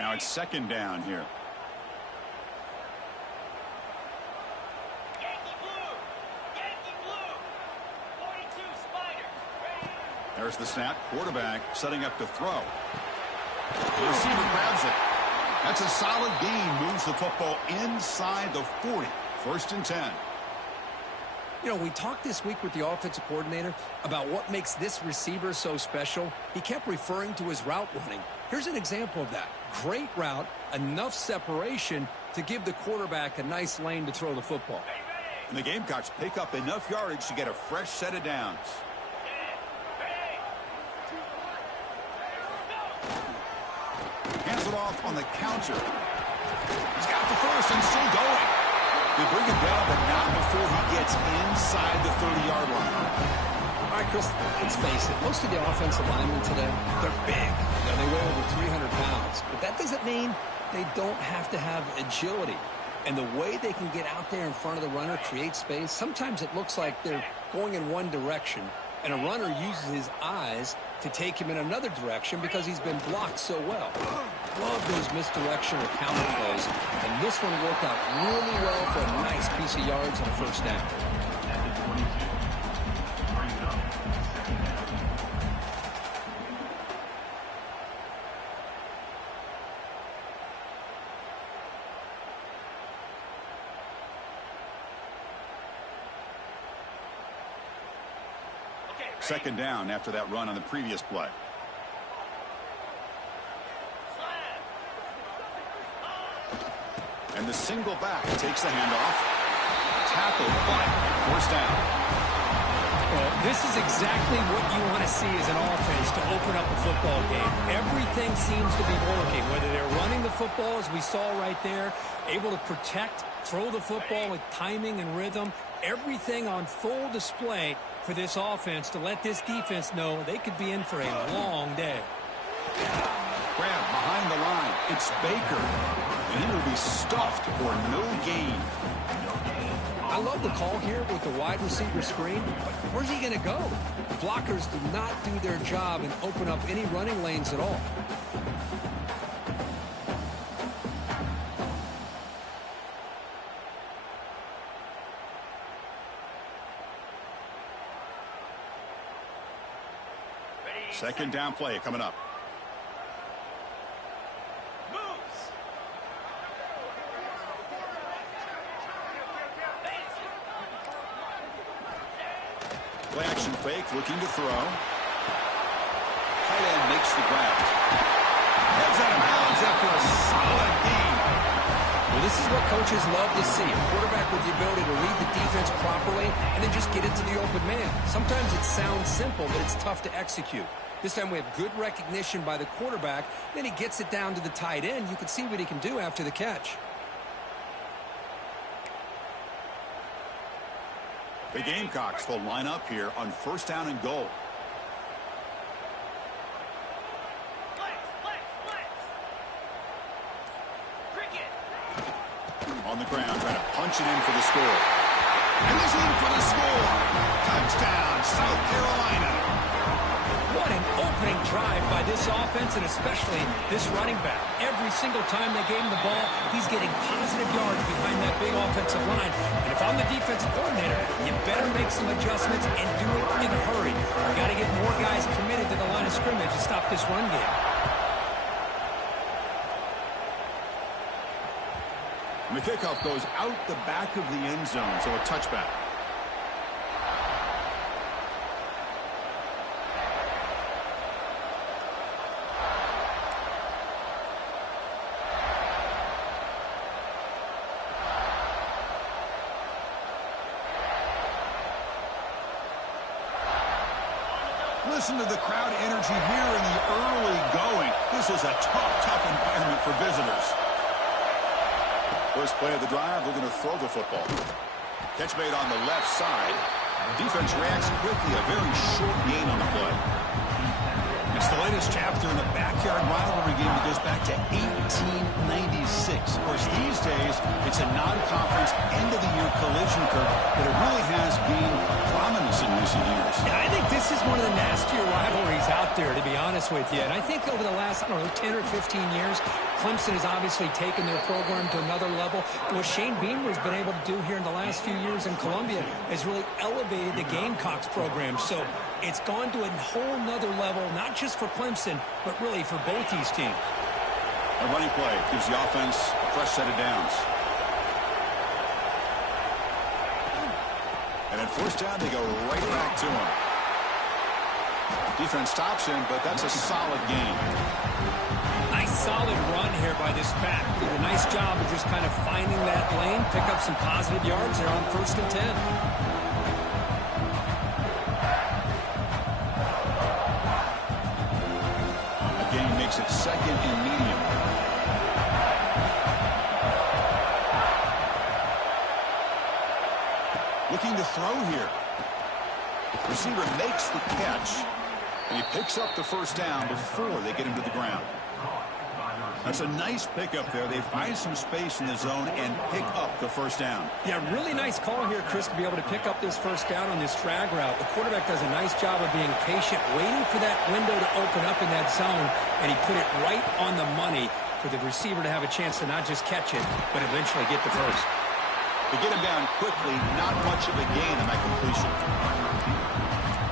Now it's second down here. There's the snap. Quarterback setting up to throw. The receiver grabs it. That's a solid gain. Moves the football inside the 40. First and 10. You know, we talked this week with the offensive coordinator about what makes this receiver so special. He kept referring to his route running. Here's an example of that. Great route, enough separation to give the quarterback a nice lane to throw the football. And the Gamecocks pick up enough yardage to get a fresh set of downs. Hands it off on the counter. He's got the first and still going. They bring it down, but not before he gets inside the 30-yard line. All right, Chris, let's face it. Most of the offensive linemen today, they're big. You know, they weigh over 300 pounds. But that doesn't mean they don't have to have agility. And the way they can get out there in front of the runner, create space, sometimes it looks like they're going in one direction, and a runner uses his eyes to take him in another direction because he's been blocked so well. Love those misdirection or counter plays, and this one worked out really well for a nice piece of yards and a first down. Second down after that run on the previous play. And the single back takes the handoff. Tackled, but first down. Well, this is exactly what you want to see as an offense to open up a football game. Everything seems to be working, whether they're running the football, as we saw right there, able to protect, throw the football with timing and rhythm, everything on full display for this offense to let this defense know they could be in for a long day. Grab behind the line. It's Baker. And he will be stuffed for no gain. I love the call here with the wide receiver screen, but where's he going to go? The blockers do not do their job and open up any running lanes at all. Second down play coming up. Play action fake, looking to throw. Tight end makes the grab. Heads out of bounds after a solid gain. Well, this is what coaches love to see. A quarterback with the ability to read the defense properly and then just get it to the open man. Sometimes it sounds simple, but it's tough to execute. This time we have good recognition by the quarterback. Then he gets it down to the tight end. You can see what he can do after the catch. The Gamecocks will line up here on first down and goal. On the ground, trying to punch it in for the score. And he's in for the score. Touchdown, South Carolina. What an opening drive by this offense, and especially this running back. Every single time they gave him the ball, he's getting positive yards behind that big offensive line. And if I'm the defensive coordinator, you better make some adjustments and do it in a hurry. You got to get more guys committed to the line of scrimmage to stop this run game. And the kickoff goes out the back of the end zone, so a touchback. Listen to the crowd energy here in the early going. This is a tough environment for visitors. First play of the drive, they're going to throw the football. Catch made on the left side. Defense reacts quickly, a very short gain on the play. It's the latest this chapter in a backyard rivalry game that goes back to 1896. Of course, these days, it's a non-conference end-of-the-year collision, Kirk, but it really has gained prominence in recent years. Yeah, I think this is one of the nastier rivalries out there, to be honest with you. And I think over the last, 10 or 15 years, Clemson has obviously taken their program to another level. What Shane Beamer has been able to do here in the last few years in Columbia has really elevated the Gamecocks program. So it's gone to a whole nother level, not just for Clemson, but really for both these teams. A running play gives the offense a fresh set of downs. And at first down, they go right back to him. Defense stops him, but that's a solid gain. Nice solid run here by this back. Did a nice job of just kind of finding that lane, pick up some positive yards there on 1st and 10. Again, makes it 2nd and medium. Looking to throw here. Receiver makes the catch, and he picks up the first down before they get him to the ground. That's a nice pickup there. They find some space in the zone and pick up the first down. Yeah, really nice call here, Chris, to be able to pick up this first down on this drag route. The quarterback does a nice job of being patient, waiting for that window to open up in that zone, and he put it right on the money for the receiver to have a chance to not just catch it, but eventually get the first. To get him down quickly, not much of a gain on that completion.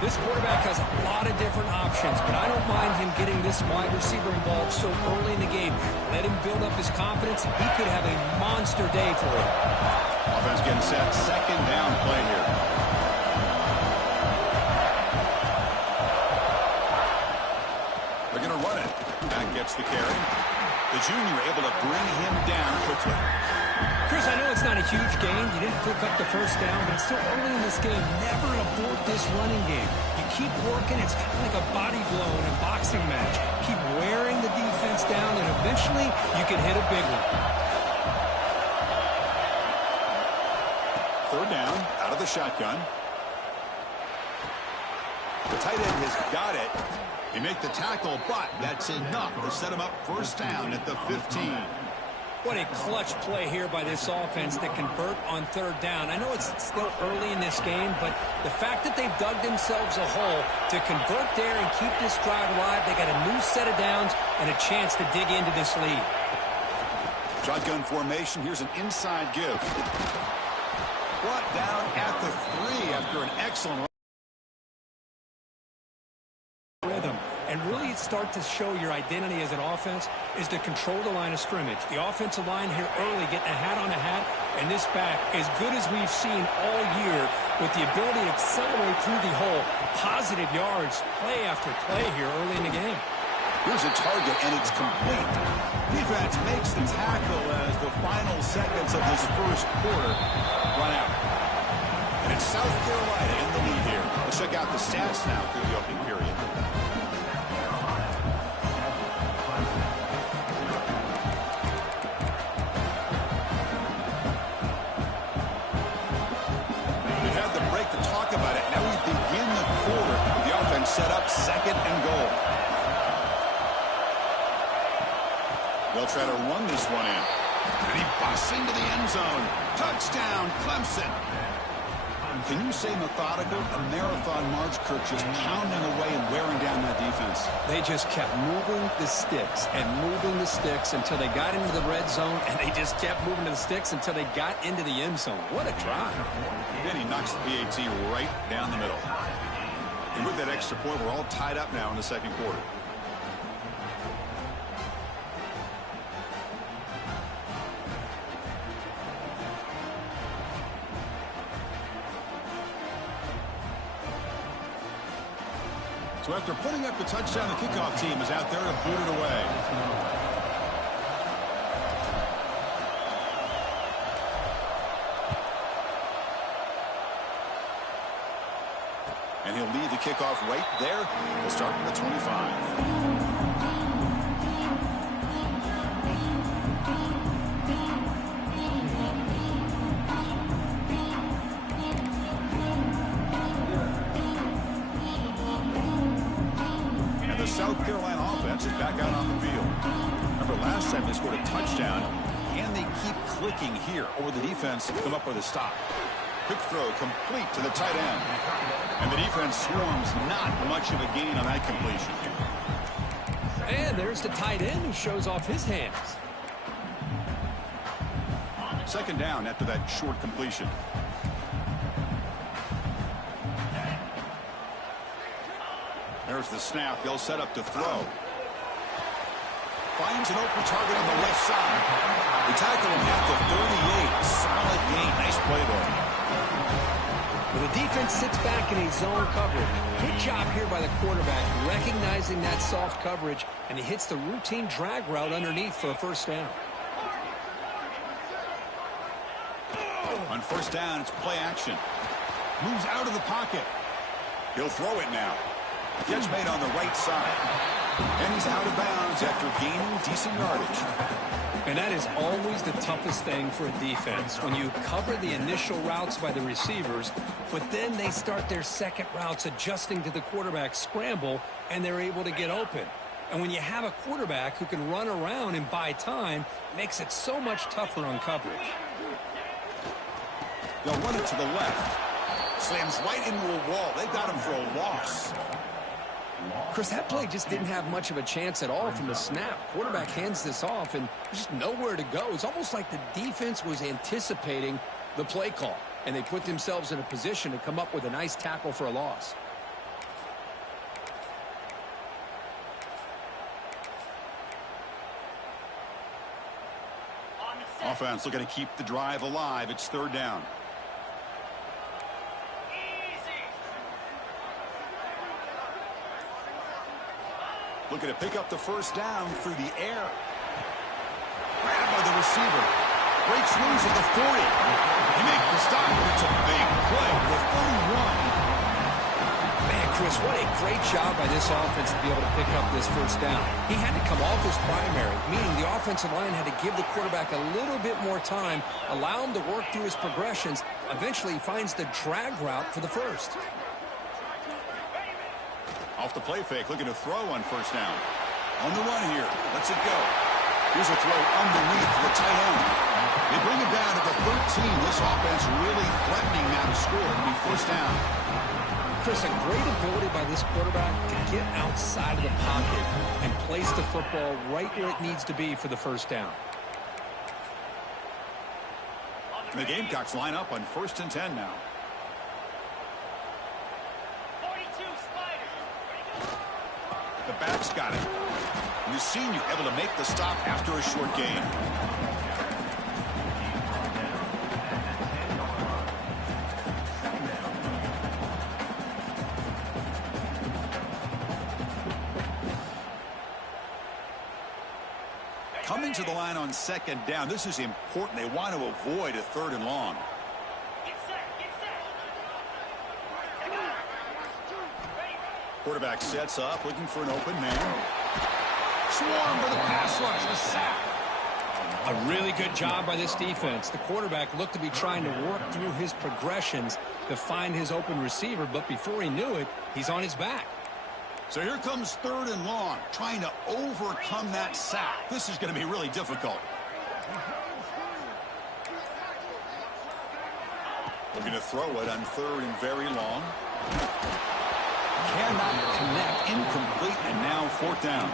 This quarterback has a lot of different options, but I don't mind him getting this wide receiver involved so early in the game. Let him build up his confidence. He could have a monster day for him. Offense getting set. 2nd down play here. They're going to run it. Back gets the carry. The junior able to bring him down quickly. Chris, I know it's not a huge gain. You didn't pick up the first down, but it's still early in this game. Never abort this running game. You keep working. It's kind of like a body blow in a boxing match. Keep wearing the defense down, and eventually you can hit a big one. 3rd down, out of the shotgun. The tight end has got it. He make the tackle, but that's enough to set him up first down at the 15. What a clutch play here by this offense to convert on 3rd down. I know it's still early in this game, but the fact that they've dug themselves a hole to convert there and keep this drive alive, they got a new set of downs and a chance to dig into this lead. Shotgun formation. Here's an inside give. Brought down at the 3 after an excellent rhythm. And really start to show your identity as an offense is to control the line of scrimmage. The offensive line here early getting a hat on a hat, and this back as good as we've seen all year with the ability to accelerate through the hole. Positive yards, play after play here early in the game. Here's a target, and it's complete. Defense makes the tackle as the final seconds of this first quarter run out. And it's South Carolina in the lead here. Let's check out the stats now through the opening period. Set up 2nd and goal. They'll try to run this one in. And he busts into the end zone. Touchdown, Clemson. Can you say methodical? A marathon march, Kirk, just pounding away and wearing down that defense. They just kept moving the sticks and moving the sticks until they got into the red zone, and they just kept moving the sticks until they got into the end zone. What a drive. Then he knocks the PAT right down the middle. And with that extra point, we're all tied up now in the 2nd quarter. So after putting up the touchdown, the kickoff team is out there to boot it away. And he'll lead the kickoff right there. We'll start at the 25. South Carolina last time they scored a touchdown. Can they keep clicking here, or the defense come up with a stop? Quick throw complete to the tight end. And the defense swarms, not much of a gain on that completion. And there's the tight end who shows off his hands. Second down after that short completion. There's the snap. They'll set up to throw. Finds an open target on the left side. They tackle him at the 38. Solid gain. Nice play there. Well, the defense sits back in a zone coverage. Good job here by the quarterback, recognizing that soft coverage, and he hits the routine drag route underneath for a first down. On first down, it's play action. Moves out of the pocket. He'll throw it now. Catch made on the right side. And he's out of bounds after gaining decent yardage. And that is always the toughest thing for a defense, when you cover the initial routes by the receivers, but then they start their second routes adjusting to the quarterback's scramble, and they're able to get open. And when you have a quarterback who can run around and buy time, it makes it so much tougher on coverage. They'll run it to the left. Slams right into a wall. They got him for a loss. Chris, that play just didn't have much of a chance at all from the snap. Quarterback hands this off, and there's just nowhere to go. It's almost like the defense was anticipating the play call, and they put themselves in a position to come up with a nice tackle for a loss. Offense looking to keep the drive alive. It's third down. Looking to pick up the first down through the air. Grabbed by the receiver. Breaks loose at the 40. He makes the stop. It's a big play with 41. Man, Chris, what a great job by this offense to be able to pick up this first down. He had to come off his primary, meaning the offensive line had to give the quarterback a little bit more time, allow him to work through his progressions. Eventually, he finds the drag route for the first. Off the play fake, looking to throw on first down. On the run here. Lets it go. Here's a throw underneath the tight end. They bring it down to the 13. This offense really threatening now to score. It'll be first down. Chris, a great ability by this quarterback to get outside of the pocket and place the football right where it needs to be for the first down. The Gamecocks line up on 1st and 10 now. The back's got it. And the senior able to make the stop after a short gain. Coming to the line on second down. This is important. They want to avoid a third and long. Quarterback sets up, looking for an open man. Swarm for the pass rush, a sack. A really good job by this defense. The quarterback looked to be trying to work through his progressions to find his open receiver, but before he knew it, he's on his back. So here comes third and long, trying to overcome that sack. This is going to be really difficult. Looking to throw it on third and very long. Cannot connect, incomplete, and now fourth down.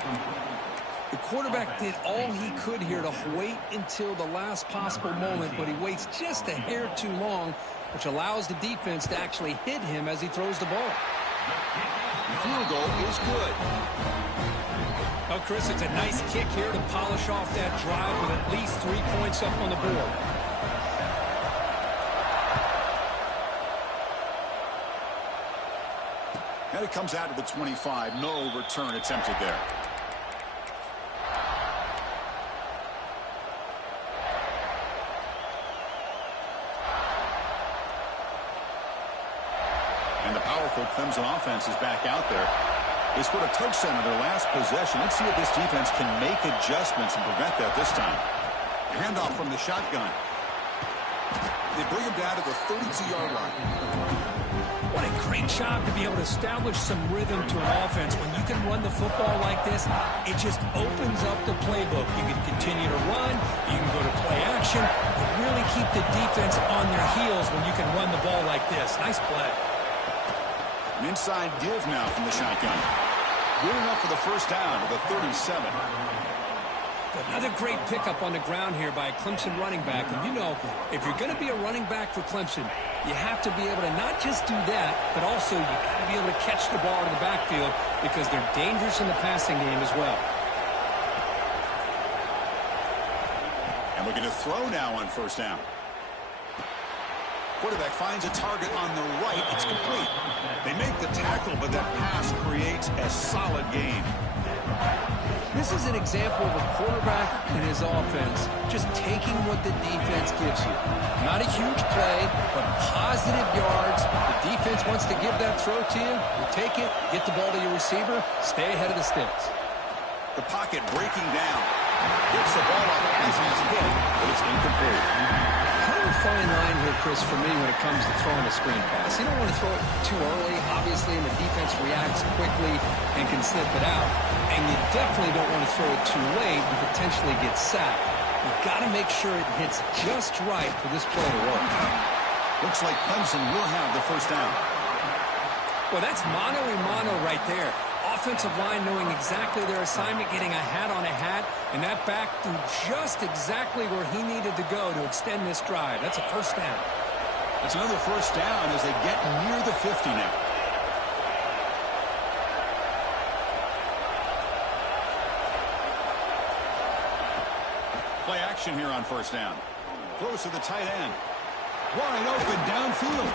The quarterback did all he could here to wait until the last possible moment, but he waits just a hair too long, which allows the defense to actually hit him as he throws the ball. The field goal is good. Oh, Chris, it's a nice kick here to polish off that drive with at least 3 points up on the board. And it comes out to the 25. No return attempted there. And the powerful Clemson offense is back out there. They scored a touchdown on their last possession. Let's see if this defense can make adjustments and prevent that this time. Handoff from the shotgun. They bring him down to the 32-yard line. What a great job to be able to establish some rhythm to an offense. When you can run the football like this, it just opens up the playbook. You can continue to run. You can go to play action. You really keep the defense on their heels when you can run the ball like this. Nice play. An inside give now from the shotgun. Good enough for the first down with a 37. Another great pickup on the ground here by a Clemson running back. And you know, if you're going to be a running back for Clemson, you have to be able to not just do that, but also you got to be able to catch the ball in the backfield because they're dangerous in the passing game as well. And looking to throw now on first down. Quarterback finds a target on the right. It's complete. They make the tackle, but that pass creates a solid gain. This is an example of a quarterback and his offense just taking what the defense gives you. Not a huge play, but positive yards. The defense wants to give that throw to you. You take it, get the ball to your receiver, stay ahead of the sticks. The pocket breaking down. Gets the ball up as he's hit, but it's incomplete. Kind of a fine line here, Chris, for me when it comes to throwing a screen pass. You don't want to throw it too early, obviously, and the defense reacts quickly and can snip it out. And you definitely don't want to throw it too late and potentially get sacked. You've got to make sure it hits just right for this play to work. Looks like Clemson will have the first down. Well, that's mano-a-mano right there. Offensive line knowing exactly their assignment, getting a hat on a hat, and that back threw just exactly where he needed to go to extend this drive. That's a first down. That's another first down as they get near the 50 now. Play action here on first down. Close to the tight end. Wide open downfield.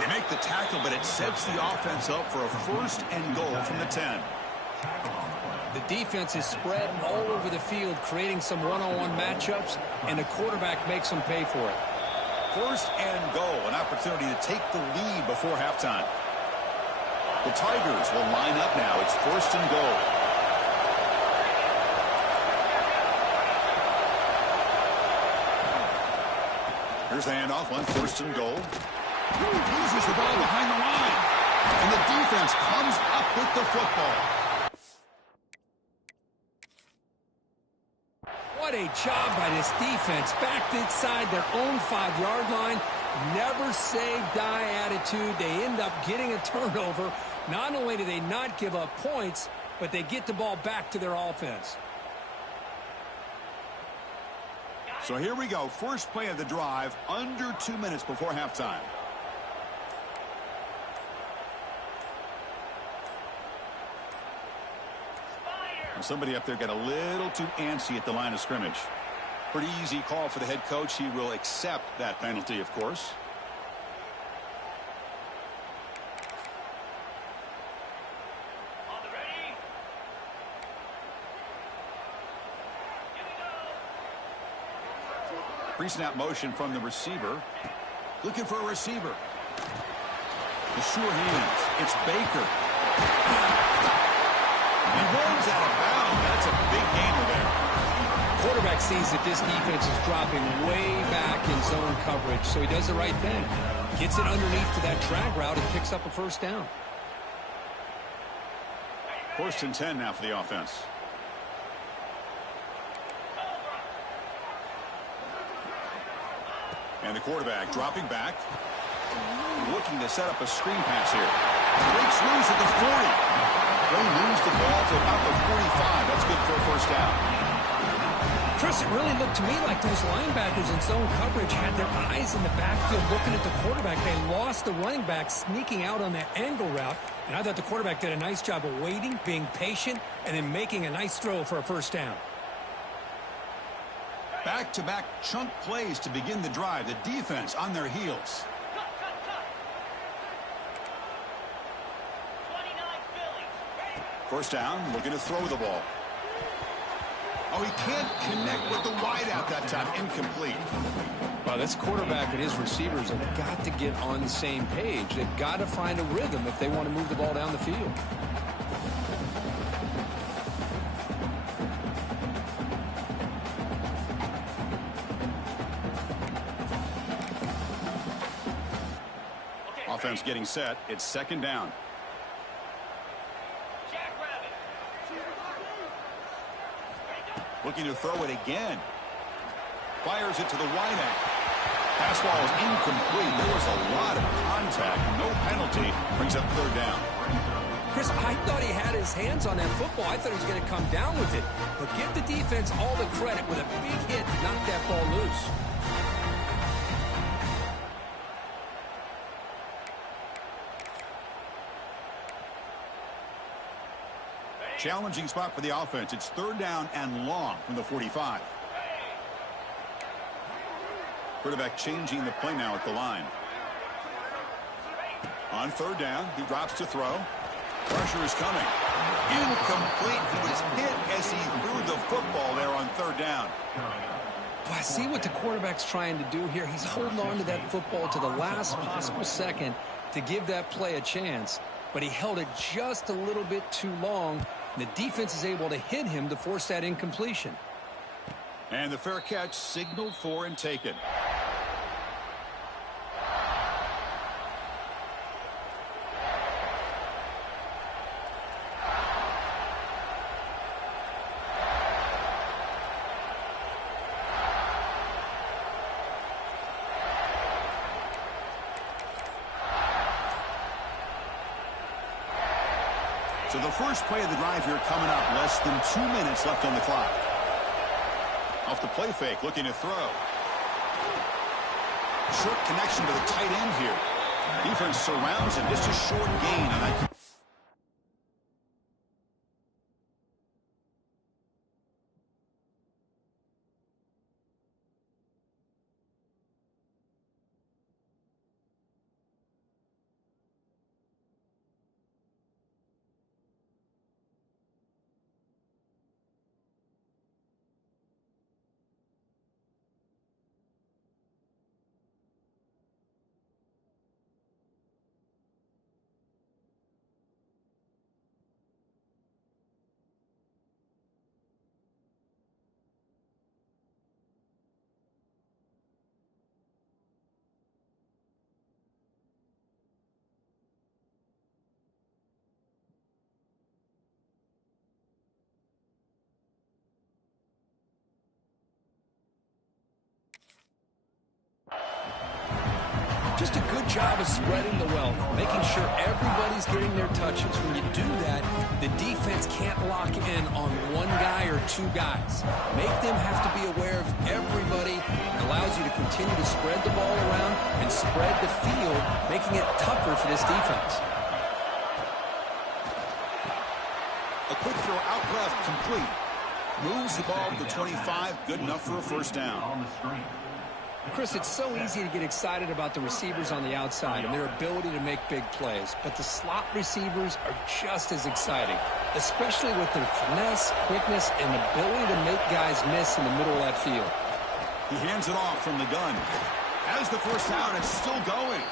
They make the tackle, but it sets the offense up for a first and goal from the 10. The defense is spread all over the field, creating some one-on-one matchups, and the quarterback makes them pay for it. First and goal, an opportunity to take the lead before halftime. The Tigers will line up now. It's first and goal. Here's the handoff on first and goal. Loses the ball behind the line. And the defense comes up with the football. What a job by this defense. Backed inside their own 5-yard line. Never say die attitude. They end up getting a turnover. Not only do they not give up points, but they get the ball back to their offense. So here we go. First play of the drive, under 2 minutes before halftime. Somebody up there got a little too antsy at the line of scrimmage. Pretty easy call for the head coach. He will accept that penalty, of course. Pre-snap motion from the receiver. Looking for a receiver. The sure hands. It's Baker. He runs out of bounds. That's a big gainer there. Quarterback sees that this defense is dropping way back in zone coverage, so he does the right thing. Gets it underneath to that drag route and picks up a first down. First and 10 now for the offense. And the quarterback dropping back. Looking to set up a screen pass here. Breaks loose at the 40. They lose the ball to about the 45. That's good for a first down. Chris, it really looked to me like those linebackers in zone coverage had their eyes in the backfield looking at the quarterback. They lost the running back sneaking out on that angle route. And I thought the quarterback did a nice job of waiting, being patient, and then making a nice throw for a first down. Back-to-back chunk plays to begin the drive. The defense on their heels. First down, looking to throw the ball. Oh, he can't connect with the wideout that time. Incomplete. Well, this quarterback and his receivers have got to get on the same page. They've got to find a rhythm if they want to move the ball down the field. Offense getting set. It's second down. Looking to throw it again. Fires it to the wideout. Pass ball is incomplete. There was a lot of contact. No penalty. Brings up third down. Chris, I thought he had his hands on that football. I thought he was going to come down with it. But give the defense all the credit with a big hit to knock that ball loose. Challenging spot for the offense. It's third down and long from the 45. Quarterback changing the play now at the line. On third down, he drops to throw. Pressure is coming. Incomplete. He was hit as he threw the football there on third down. But I see what the quarterback's trying to do here. He's holding on to that football to the last possible second to give that play a chance. But he held it just a little bit too long. The defense is able to hit him to force that incompletion. And the fair catch signaled for and taken. So the first play of the drive here coming up. Less than 2 minutes left on the clock. Off the play fake, looking to throw. Short connection to the tight end here. Defense surrounds him. Just a short gain on that. Just a good job of spreading the wealth, making sure everybody's getting their touches. When you do that, the defense can't lock in on one guy or two guys. Make them have to be aware of everybody. It allows you to continue to spread the ball around and spread the field, making it tougher for this defense. A quick throw out left, complete. Moves the ball to the 25, good enough for a first down. Chris, it's so easy to get excited about the receivers on the outside and their ability to make big plays, but the slot receivers are just as exciting, especially with their finesse, quickness, and ability to make guys miss in the middle of that field. He hands it off from the gun. Has the first down, it's still going.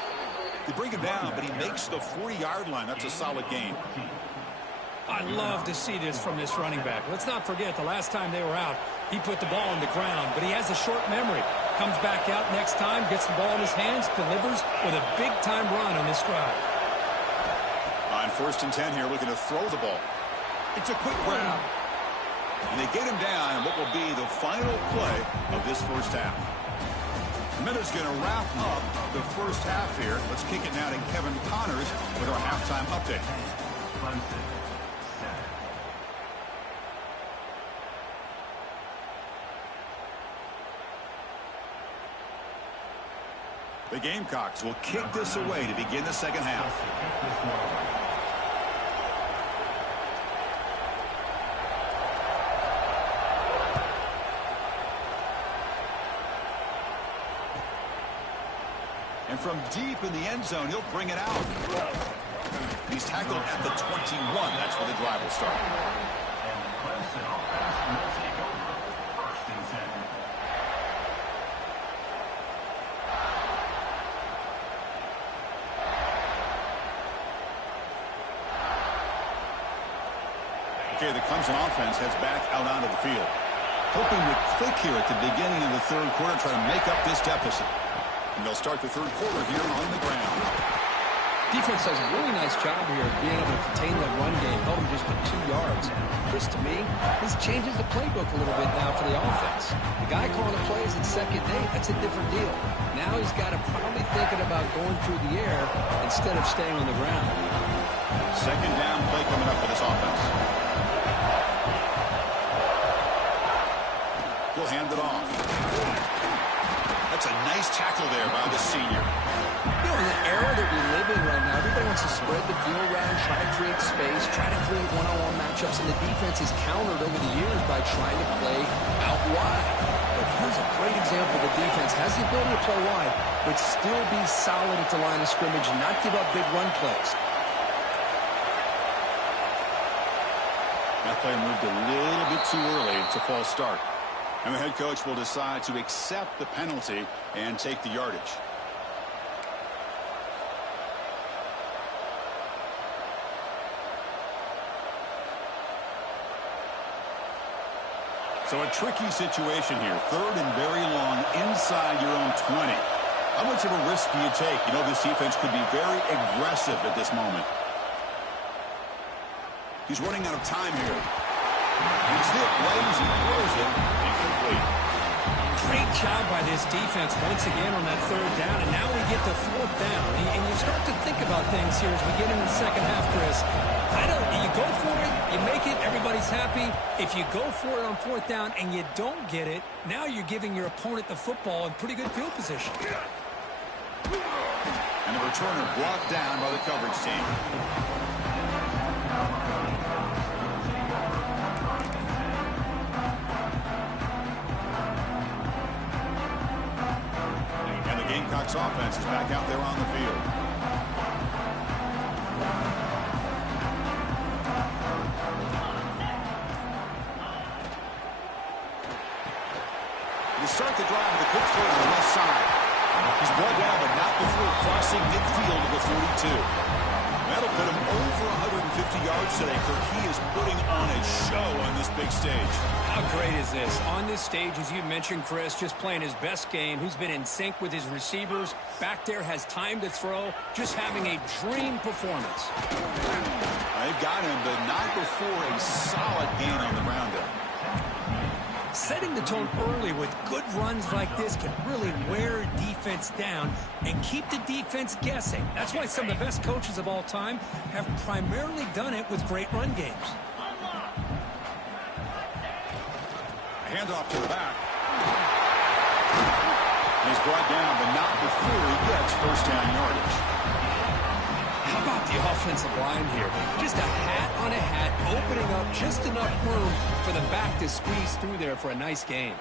They bring him down, but he makes the 40-yard line. That's a solid gain. I love to see this from this running back. Let's not forget the last time they were out, he put the ball on the ground, but he has a short memory. Comes back out next time, gets the ball in his hands, delivers with a big-time run on this drive. On first and 10 here, looking to throw the ball. It's a quick grab. And they get him down in what will be the final play of this first half. The minute's going to wrap up the first half here. Let's kick it now to Kevin Connors with our halftime update. The Gamecocks will kick this away to begin the second half. And from deep in the end zone, he'll bring it out. He's tackled at the 21. That's where the drive will start. Okay, the Clemson offense heads back out onto the field. Hoping to click here at the beginning of the third quarter, try to make up this deficit. And they'll start the third quarter here on the ground. Defense does a really nice job here of being able to contain that run game, held him just to 2 yards. Chris, to me, this changes the playbook a little bit now for the offense. The guy calling the plays in second day, that's a different deal. Now he's got to probably thinking about going through the air instead of staying on the ground. Second down play coming up for this offense. He'll hand it off. That's a nice tackle there by the senior. You know, in the era that we live in right now, everybody wants to spread the field around, try to create space, try to create one-on-one matchups, and the defense is countered over the years by trying to play out wide. But here's a great example. The defense has the ability to play wide, but still be solid at the line of scrimmage and not give up big run plays. That player moved a little bit too early. It's a false start. And the head coach will decide to accept the penalty and take the yardage. So a tricky situation here. Third and very long inside your own 20. How much of a risk do you take? You know, this defense could be very aggressive at this moment. He's running out of time here. He's hit right as he throws it. Incomplete. Great job by this defense once again on that third down, and now we get to fourth down. And you start to think about things here as we get into the second half, Chris. You go for it, you make it, everybody's happy. If you go for it on fourth down and you don't get it, now you're giving your opponent the football in pretty good field position. And the returner brought down by the coverage team. Gamecocks offense is back out there on the field. To start the drive, the quick throw to the left side. He's brought down, but not before crossing midfield to the 42. That'll put him over 150 yards today, for he is putting on a show on this big stage. How great is this? On this stage, as you mentioned, Chris, just playing his best game. He's been in sync with his receivers. Back there, has time to throw. Just having a dream performance. They've got him, but not before a solid gain on the ground there. Setting the tone early with good runs like this can really wear defense down and keep the defense guessing. That's why some of the best coaches of all time have primarily done it with great run games. Handoff to the back. He's brought down, but not before he gets first down yardage. How about the offensive line here? Just a hat on a hat, opening up just enough room for the back to squeeze through there for a nice gain.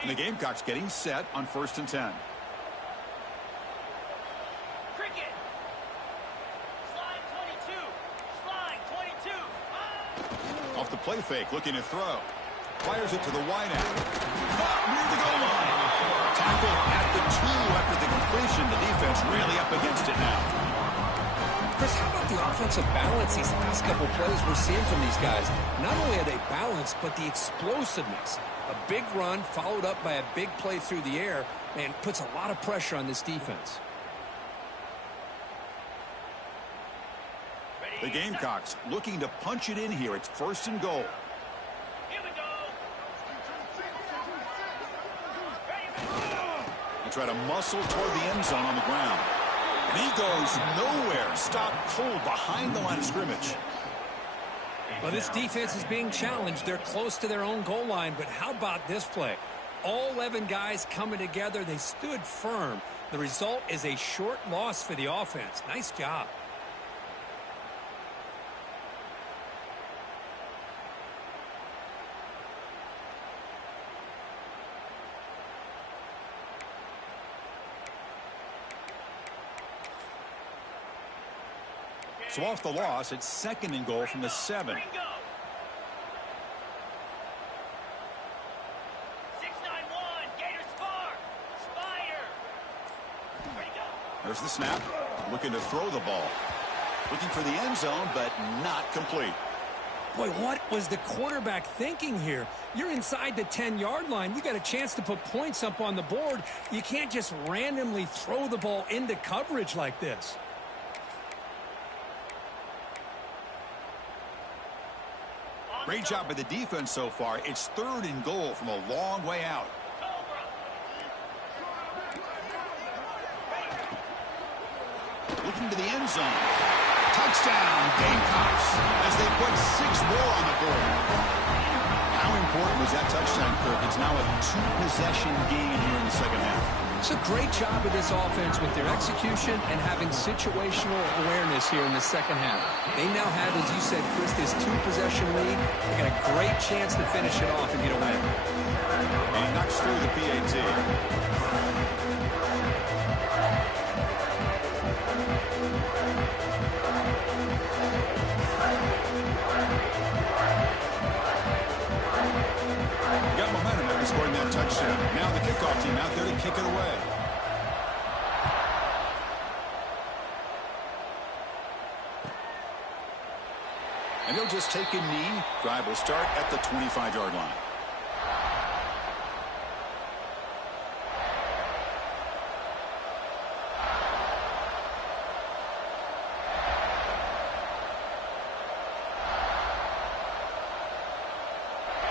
And the Gamecocks getting set on 1st and 10. Off the play fake, looking to throw. Fires it to the wide end. Caught near the goal line. Tackle at the 2 after the completion. The defense really up against it now. Chris, how about the offensive balance these last couple plays we're seeing from these guys? Not only are they balanced, but the explosiveness. A big run followed up by a big play through the air, and puts a lot of pressure on this defense. The Gamecocks looking to punch it in here. It's 1st and goal. Here we go. They try to muscle toward the end zone on the ground. And he goes nowhere. Stopped cold behind the line of scrimmage. Well, this defense is being challenged. They're close to their own goal line, but how about this play? All 11 guys coming together. They stood firm. The result is a short loss for the offense. Nice job. So off the loss, it's 2nd and goal from the 7. 6-9-1, Gators far. Spider. Ready, go. There's the snap. Looking to throw the ball. Looking for the end zone, but not complete. Boy, what was the quarterback thinking here? You're inside the 10-yard line. You got a chance to put points up on the board. You can't just randomly throw the ball into coverage like this. Great job by the defense so far. It's 3rd and goal from a long way out. Looking to the end zone. Touchdown, Gamecocks, as they put 6 more on the board. How important was that touchdown, Kirk? It's now a 2-possession game here in the second half. It's a great job of this offense with their execution and having situational awareness here in the second half. They now have, as you said, Chris, this 2-possession lead. They got a great chance to finish it off and get a win. And he knocks through the PAT. Got momentum after scoring that touchdown. Now the kickoff team out there to kick it away. And he'll just take a knee. Drive will start at the 25-yard line.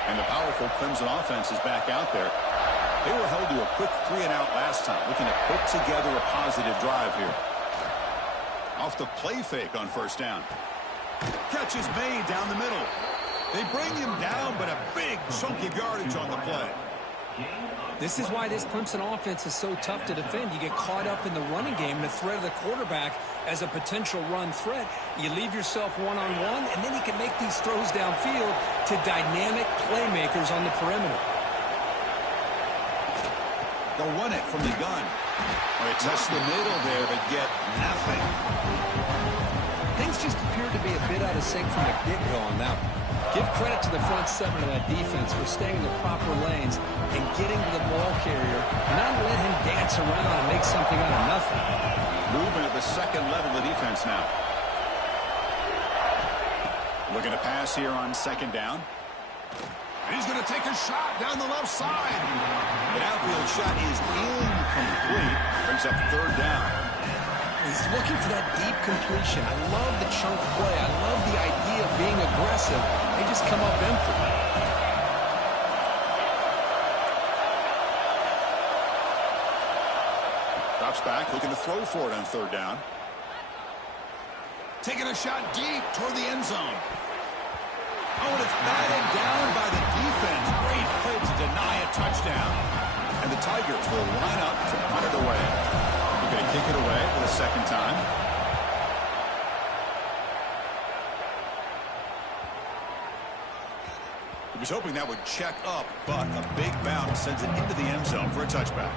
And the powerful Clemson offense is back out there. They were held to a quick 3-and-out last time, looking to put together a positive drive here. Off the play fake on first down. Catch is made down the middle. They bring him down, but a big chunk of yardage on the play. This is why this Clemson offense is so tough to defend. You get caught up in the running game, the threat of the quarterback as a potential run threat. You leave yourself one-on-one, and then you can make these throws downfield to dynamic playmakers on the perimeter. They'll run it from the gun. They test the middle there, but get nothing. Things just appear to be a bit out of sync from the get-go on that one. Give credit to the front 7 of that defense for staying in the proper lanes and getting to the ball carrier, not let him dance around and make something out of nothing. Moving at the second level of defense now. Looking to pass here on second down. And he's going to take a shot down the left side. The outfield shot is incomplete. Brings up 3rd down. He's looking for that deep completion. I love the chunk play. I love the idea of being aggressive. They just come up empty. Drops back, looking to throw for it on 3rd down. Taking a shot deep toward the end zone. Oh, and it's batted down by the defense. Great play to deny a touchdown. And the Tigers will line up to punt it away. They're going to kick it away for the second time. He was hoping that would check up, but a big bounce sends it into the end zone for a touchback.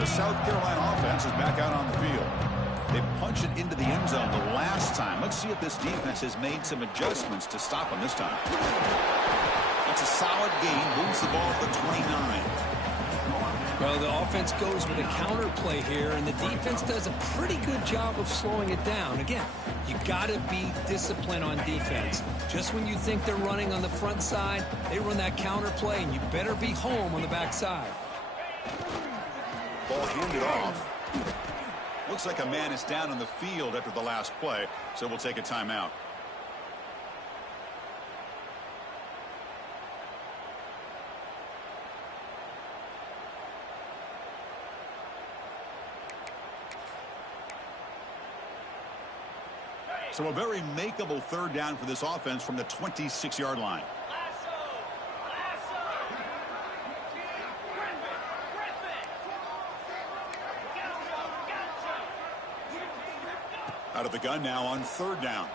The South Carolina offense is back out on the field. They punched it into the end zone the last time. Let's see if this defense has made some adjustments to stop them this time. That's a solid gain. Moves the ball to the 29. Well, the offense goes with a counter play here, and the defense does a pretty good job of slowing it down. Again, you got to be disciplined on defense. Just when you think they're running on the front side, they run that counter play, and you better be home on the back side. Ball handed off. Looks like a man is down on the field after the last play, so we'll take a timeout. So a very makeable third down for this offense from the 26-yard line. Out of the gun now on third down.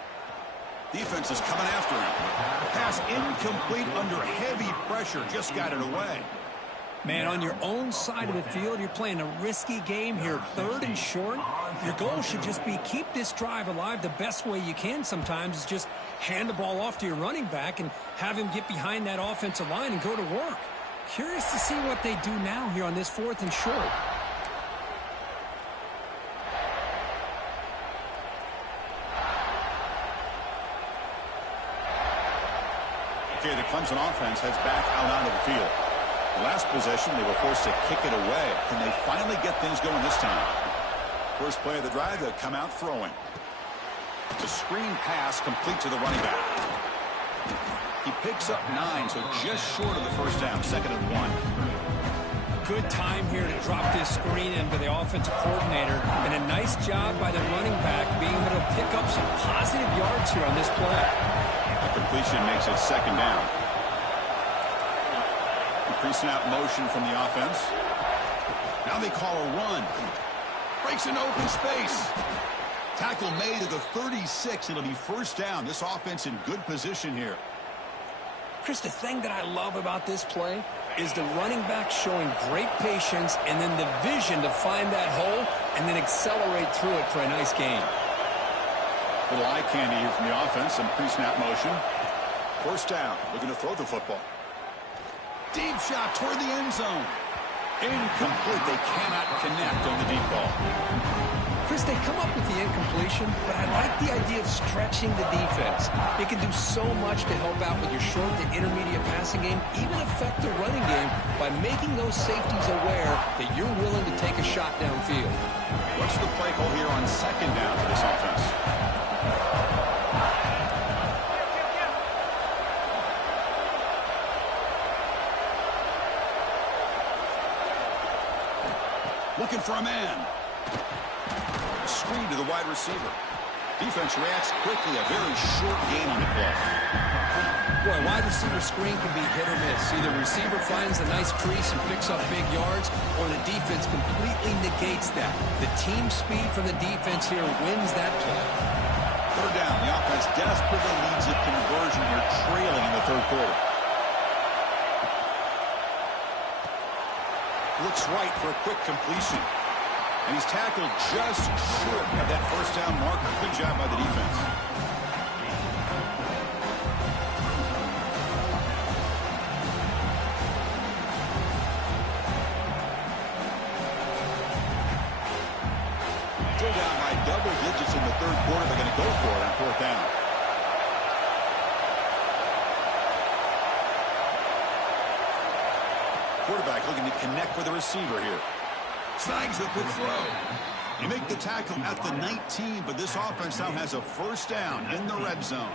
Defense is coming after him. Pass incomplete under heavy pressure. Just got it away. Man, on your own side of the field, you're playing a risky game here. Third and short. Your goal should just be keep this drive alive the best way you can sometimes is just hand the ball off to your running back and have him get behind that offensive line and go to work. Curious to see what they do now here on this fourth and short. Okay, the Clemson offense heads back out onto the field. Last possession, they were forced to kick it away. Can they finally get things going this time? First play of the drive, they'll come out throwing. The screen pass complete to the running back. He picks up 9, so just short of the first down, 2nd and 1. Good time here to drop this screen into the offensive coordinator, and a nice job by the running back being able to pick up some positive yards here on this play. The completion makes it 2nd down. Pre-snap motion from the offense. Now they call a run. Breaks an open space. Tackle made at the 36. It'll be first down. This offense in good position here. Chris, the thing that I love about this play is the running back showing great patience and then the vision to find that hole and then accelerate through it for a nice gain. Little eye candy here from the offense and pre-snap motion. First down. Looking to throw the football. Deep shot toward the end zone. Incomplete. They cannot connect on the deep ball. Chris, they come up with the incompletion, but I like the idea of stretching the defense. It can do so much to help out with your short to intermediate passing game, even affect the running game by making those safeties aware that you're willing to take a shot downfield. What's the play call here on 2nd down for this offense? Looking for a man. Screen to the wide receiver. Defense reacts quickly. A very short gain on the play. Boy, wide receiver screen can be hit or miss. Either the receiver finds a nice crease and picks up big yards, or the defense completely negates that. The team speed from the defense here wins that play. Third down. The offense desperately needs a conversion here, trailing in the third quarter. Looks right for a quick completion. And he's tackled just short of that first down marker. Good job by the defense. Still down by double digits in the third quarter. They're going to go for it on 4th down. Quarterback looking to connect with the receiver here. Snags the quick throw. You make the tackle at the 19, but this offense now has a first down in the red zone.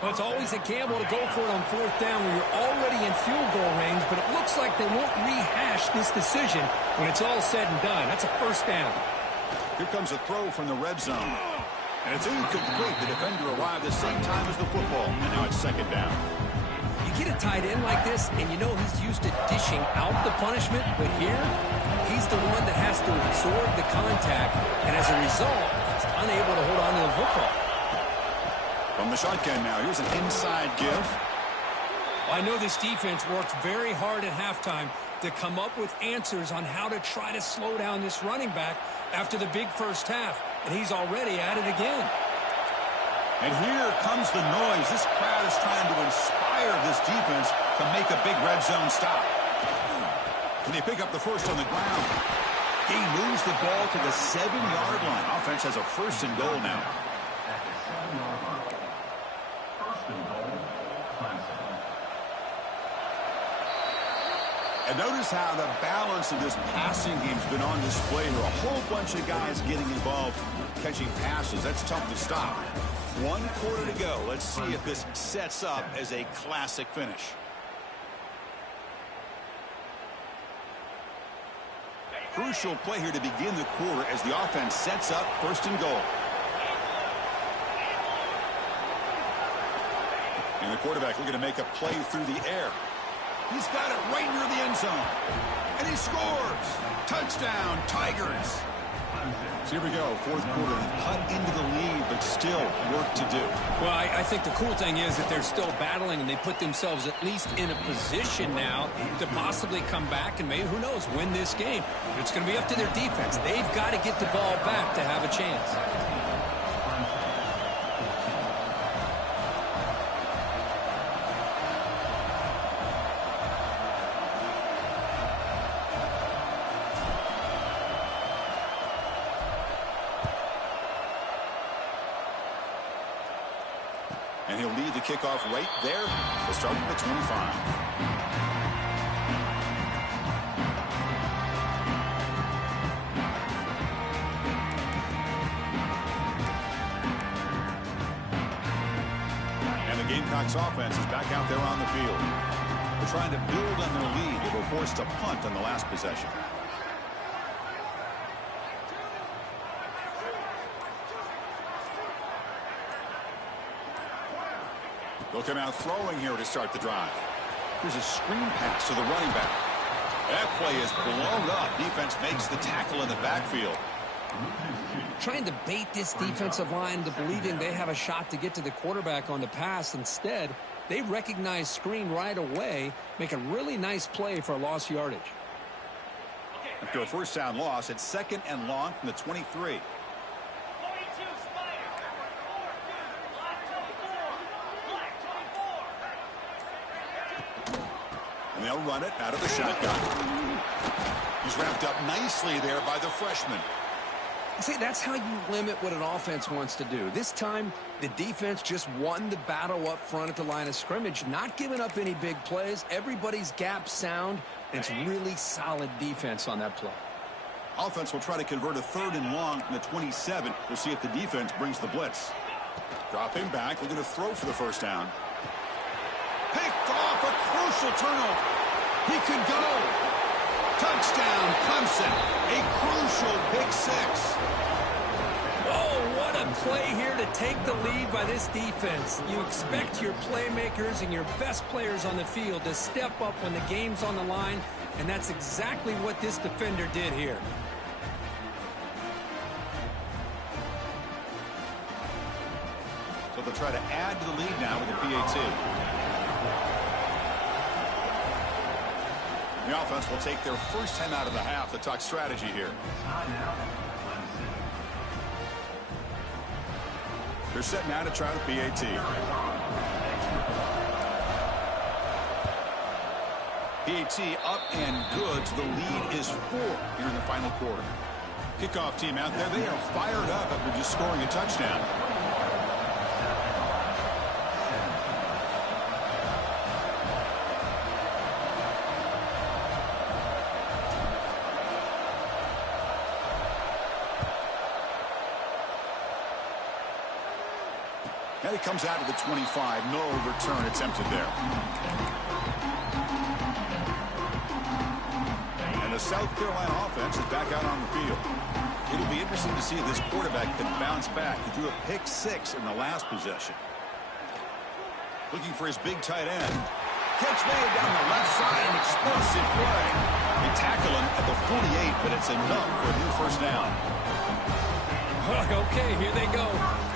Well, it's always a gamble to go for it on 4th down when you're already in field goal range, but it looks like they won't rehash this decision when it's all said and done. That's a first down. Here comes a throw from the red zone. And it's incomplete. The defender arrived the same time as the football, and now it's 2nd down. Get a tight end like this, and you know he's used to dishing out the punishment, but here, he's the one that has to absorb the contact, and as a result, he's unable to hold on to the football. From the shotgun now, here's an inside give. I know this defense worked very hard at halftime to come up with answers on how to try to slow down this running back after the big first half, and he's already at it again. And here comes the noise. This crowd is trying to inspire this defense to make a big red zone stop. And they pick up the first on the ground. He moves the ball to the 7-yard line. Offense has a first and goal now. And notice how the balance of this passing game's been on display here. A whole bunch of guys getting involved catching passes. That's tough to stop. 1 quarter to go. Let's see if this sets up as a classic finish. Crucial play here to begin the quarter as the offense sets up first and goal. And the quarterback looking to make a play through the air. He's got it right near the end zone. And he scores. Touchdown, Tigers. So here we go, fourth quarter. They've cut into the lead, but still work to do. Well, I think the cool thing is that they're still battling, and they put themselves at least in a position now to possibly come back and maybe, who knows, win this game. But it's going to be up to their defense. They've got to get the ball back to have a chance. And he'll lead the kickoff right there. We'll start at the 25. And the Gamecocks offense is back out there on the field. They're trying to build on their lead. They were forced to punt on the last possession. They'll come out throwing here to start the drive. Here's a screen pass to the running back. That play is blown up. Defense makes the tackle in the backfield. Trying to bait this defensive line to believing they have a shot to get to the quarterback on the pass. Instead, they recognize screen right away, make a really nice play for a lost yardage. After a first down loss, it's 2nd and long from the 23. And they'll run it out of the shotgun. He's wrapped up nicely there by the freshman. See, that's how you limit what an offense wants to do. This time, the defense just won the battle up front at the line of scrimmage, not giving up any big plays. Everybody's gap sound, and it's really solid defense on that play. Offense will try to convert a 3rd and long from the 27. We'll see if the defense brings the blitz. Dropping back, looking to throw for the first down. Picked off, a crucial turnover. He could go. Touchdown, Clemson. A crucial pick 6. Oh, what a play here to take the lead by this defense. You expect your playmakers and your best players on the field to step up when the game's on the line, and that's exactly what this defender did here. So they'll try to add to the lead now with the PAT. The offense will take their first time out of the half to talk strategy here. They're set now to try the PAT. PAT up and good. So the lead is 4 here in the final quarter. Kickoff team out there. They are fired up after just scoring a touchdown. Now he comes out to the 25. No return attempted there. And the South Carolina offense is back out on the field. It'll be interesting to see if this quarterback can bounce back. He threw a pick 6 in the last possession. Looking for his big tight end. Catch made down the left side. An explosive play. They tackle him at the 48, but it's enough for a new first down. Okay, here they go.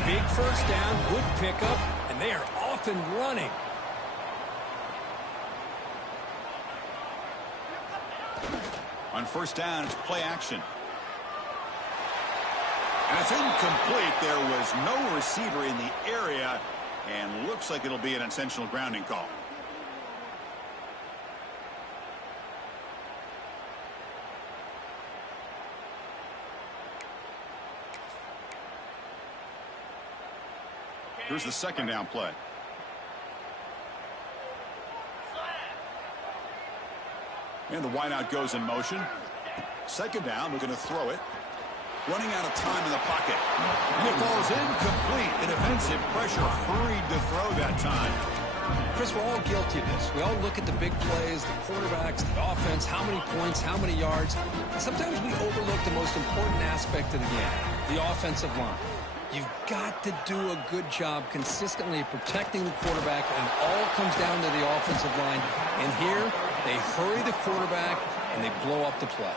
Big first down, good pickup, and they are off and running. On first down, it's play action. And it's incomplete. There was no receiver in the area, and looks like it'll be an intentional grounding call. Here's the second down play. And the wideout goes in motion. Second down, we're going to throw it. Running out of time in the pocket. And it falls incomplete. The defensive pressure hurried to throw that time. Chris, we're all guilty of this. We all look at the big plays, the quarterbacks, the offense, how many points, how many yards. And sometimes we overlook the most important aspect of the game, the offensive line. You've got to do a good job consistently protecting the quarterback, and it all comes down to the offensive line. And here, they hurry the quarterback, and they blow up the play.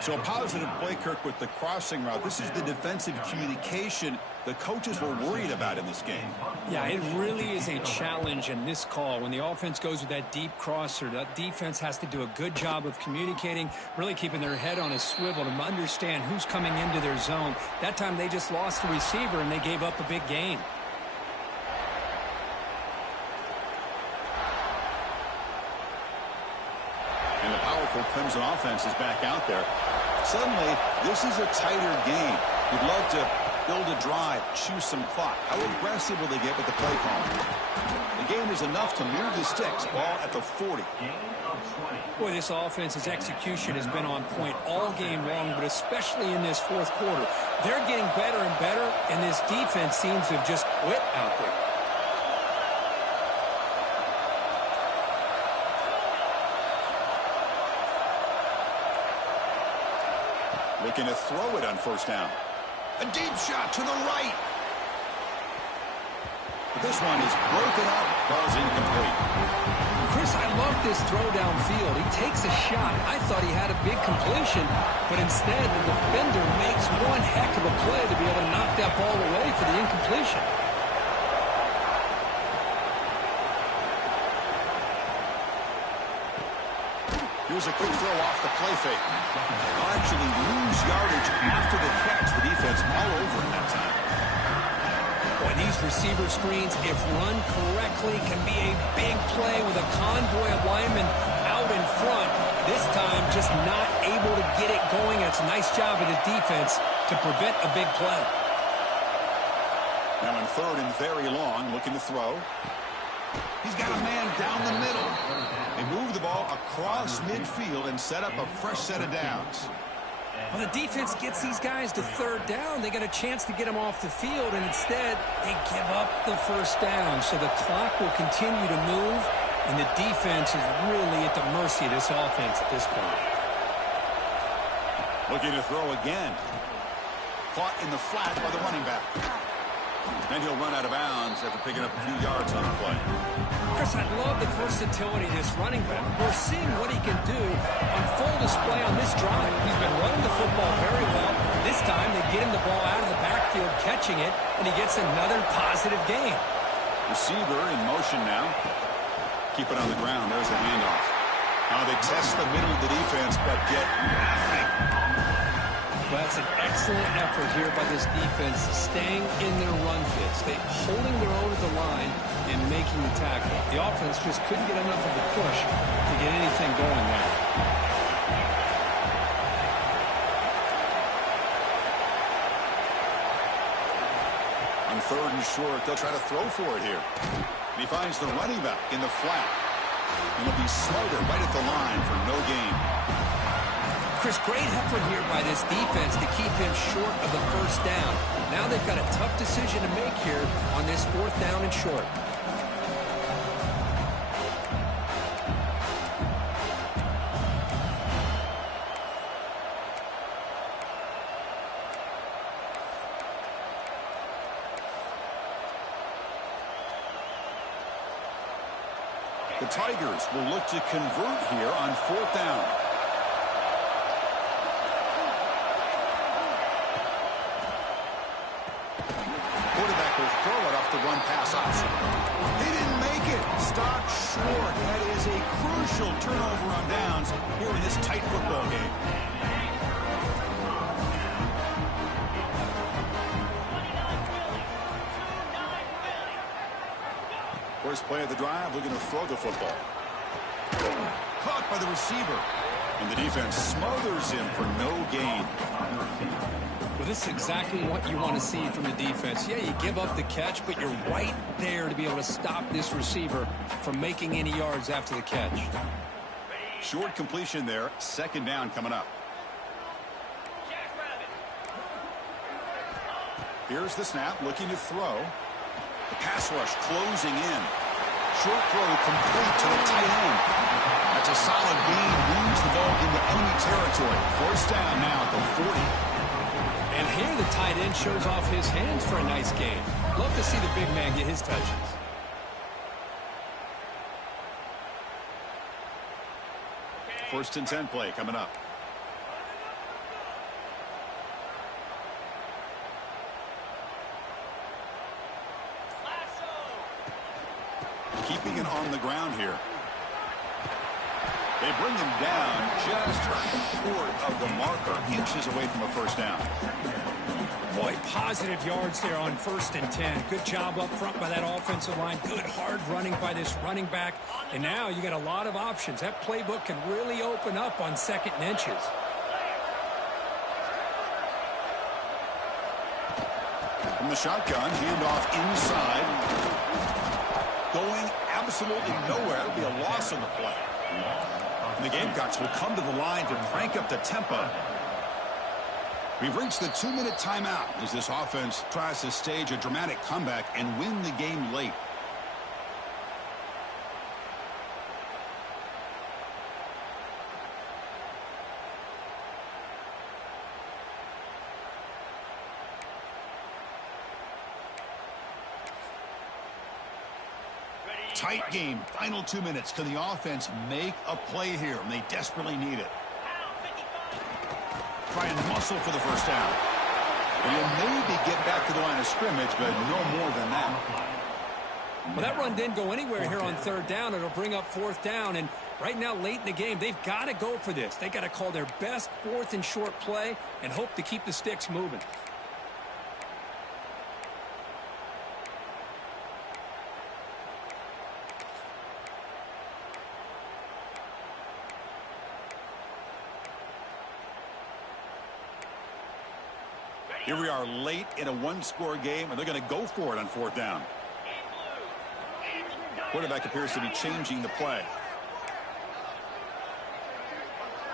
So a positive play, Kirk, with the crossing route. This is the defensive communication the coaches were worried about in this game. Yeah, it really is a challenge in this call. When the offense goes with that deep crosser, that defense has to do a good job of communicating, really keeping their head on a swivel to understand who's coming into their zone. That time they just lost the receiver and they gave up a big gain. And the powerful Clemson offense is back out there. Suddenly, this is a tighter game. You'd love to build a drive, choose some clock. How aggressive will they get with the play call? The game is enough to move the sticks. Ball at the 40. Boy, this offense's execution has been on point all game long, but especially in this fourth quarter. They're getting better and better, and this defense seems to have just quit out there. Looking to throw it on first down. A deep shot to the right. But this one is broken up. Ball's incomplete. Chris, I love this throw downfield. He takes a shot. I thought he had a big completion, but instead the defender makes one heck of a play to be able to knock that ball away for the incompletion. Here's a quick throw off the play fake. They'll actually lose yardage after the catch. The defense all over it that time. Boy, these receiver screens, if run correctly, can be a big play with a convoy of linemen out in front. This time, just not able to get it going. It's a nice job of the defense to prevent a big play. Now in third and very long, looking to throw. He's got a man down the middle. They move the ball across midfield and set up a fresh set of downs. Well, the defense gets these guys to third down. They got a chance to get them off the field, and instead they give up the first down. So the clock will continue to move, and the defense is really at the mercy of this offense at this point. Looking to throw again. Caught in the flat by the running back. And he'll run out of bounds after picking up a few yards on the play. Chris, I love the versatility of this running back. We're seeing what he can do on full display on this drive. He's been running the football very well. This time they get him the ball out of the backfield, catching it, and he gets another positive gain. Receiver in motion now. Keep it on the ground. There's the handoff. Now they test the middle of the defense, but get nothing. Well, that's an excellent effort here by this defense, staying in their run fits. They holding their own at the line and making the tackle. The offense just couldn't get enough of a push to get anything going there. On third and short, they'll try to throw for it here. And he finds the running back in the flat. And he'll be smarter right at the line for no gain. Chris, great effort here by this defense to keep him short of the first down. Now they've got a tough decision to make here on this fourth down and short. The Tigers will look to convert here on fourth down. Quarterback will throw it off the run pass option. He didn't make it. Stopped short. That is a crucial turnover on downs here in this tight football game. First play of the drive, looking to throw the football. Caught by the receiver. And the defense smothers him for no gain. Well, this is exactly what you want to see from the defense. Yeah, you give up the catch, but you're right there to be able to stop this receiver from making any yards after the catch. Short completion there. Second down coming up. Here's the snap, looking to throw. The pass rush closing in. Short throw complete to the tight end. That's a solid gain. Moves the ball into enemy territory. First down now at the 40. And here the tight end shows off his hands for a nice gain. Love to see the big man get his touches. First and 10 play coming up. Keeping it on the ground here. They bring him down just short of the marker, inches away from a first down. Boy, positive yards there on 1st and 10. Good job up front by that offensive line. Good hard running by this running back. And now you got a lot of options. That playbook can really open up on 2nd and inches. From the shotgun, handoff inside. Going absolutely nowhere. It'll be a loss on the play. And the Gamecocks will come to the line to crank up the tempo. We've reached the 2-minute timeout as this offense tries to stage a dramatic comeback and win the game late. Tight game. Final 2 minutes. Can the offense make a play here? And they desperately need it. Try and muscle for the first down. And you'll maybe get back to the line of scrimmage, but no more than that. Well, that run didn't go anywhere here on 3rd down. It'll bring up 4th down. And right now, late in the game, they've got to go for this. They've got to call their best 4th and short play and hope to keep the sticks moving. Here we are late in a one-score game, and they're going to go for it on 4th down. Quarterback appears to be changing the play.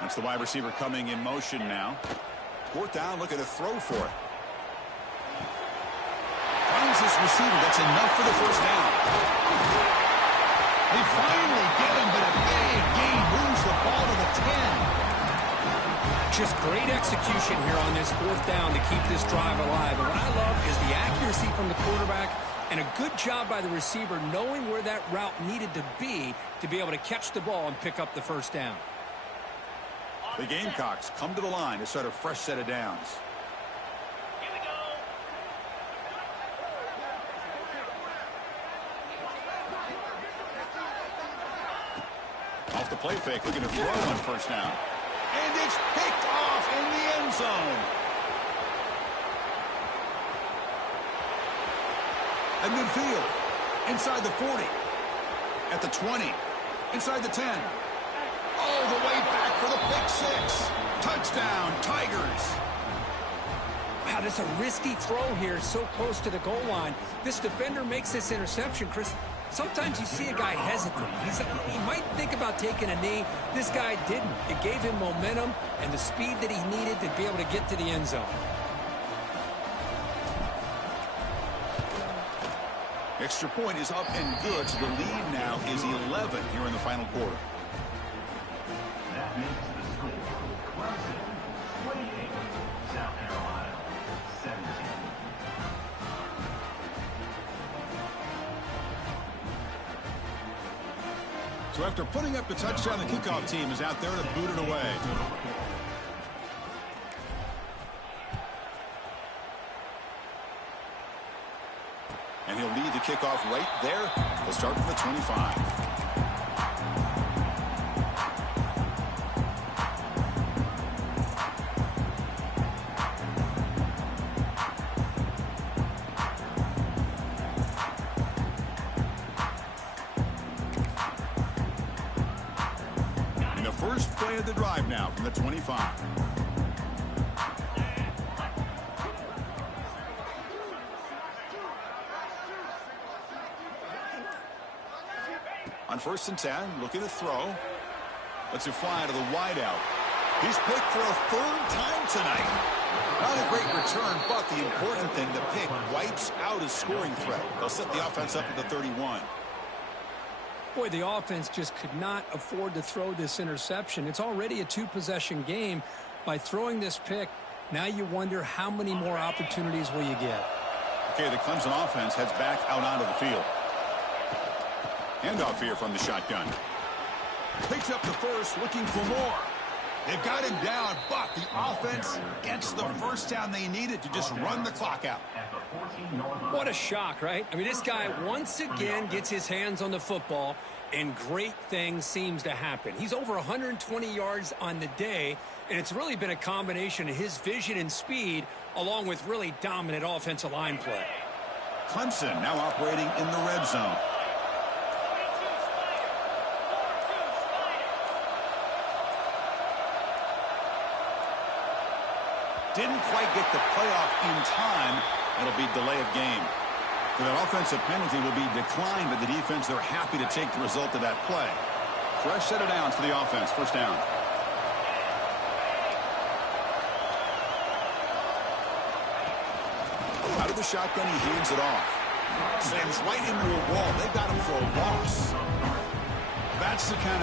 That's the wide receiver coming in motion now. 4th down, looking to throw for it. Finds this receiver. That's enough for the first down. They finally get him, but a big gain moves the ball to the 10. Just great execution here on this 4th down to keep this drive alive. And what I love is the accuracy from the quarterback and a good job by the receiver knowing where that route needed to be able to catch the ball and pick up the first down. The Gamecocks come to the line to start a fresh set of downs. Here we go. Off the play fake, looking to throw on first down. And it's picked off in the end zone. At midfield, inside the 40, at the 20, inside the 10. All the way back for the pick six. Touchdown, Tigers. Wow, that's a risky throw here, so close to the goal line. This defender makes this interception, Chris. Sometimes you see a guy hesitate. He might think about taking a knee. This guy didn't. It gave him momentum and the speed that he needed to be able to get to the end zone. Extra point is up and good, so the lead now is 11 here in the final quarter. That makes the score Clemson 28, South Carolina 17. So after putting up the touchdown, the kickoff team is out there to boot it away. And he'll lead the kickoff right there. He'll start from the 25. First play of the drive now from the 25. On 1st and 10, looking to throw. Lets it fly to the wideout. He's picked for a 3rd time tonight. Not a great return, but the important thing, the pick wipes out his scoring threat. They'll set the offense up at the 31. Boy, the offense just could not afford to throw this interception. It's already a 2-possession game. By throwing this pick, now you wonder how many more opportunities will you get. Okay, the Clemson offense heads back out onto the field. Handoff here from the shotgun. Picks up the first, looking for more. They've got him down, but the offense gets the first down they needed to just run the clock out. What a shock, right? I mean, this guy once again gets his hands on the football, and great things seems to happen. He's over 120 yards on the day, and it's really been a combination of his vision and speed, along with really dominant offensive line play. Clemson now operating in the red zone. Didn't quite get the playoff in time. It'll be delay of game. So that offensive penalty will be declined by the defense. They're happy to take the result of that play. Fresh set of downs for the offense. 1st down. Out of the shotgun, he hands it off. Slams right into a wall. They got him for a loss. That's the kind of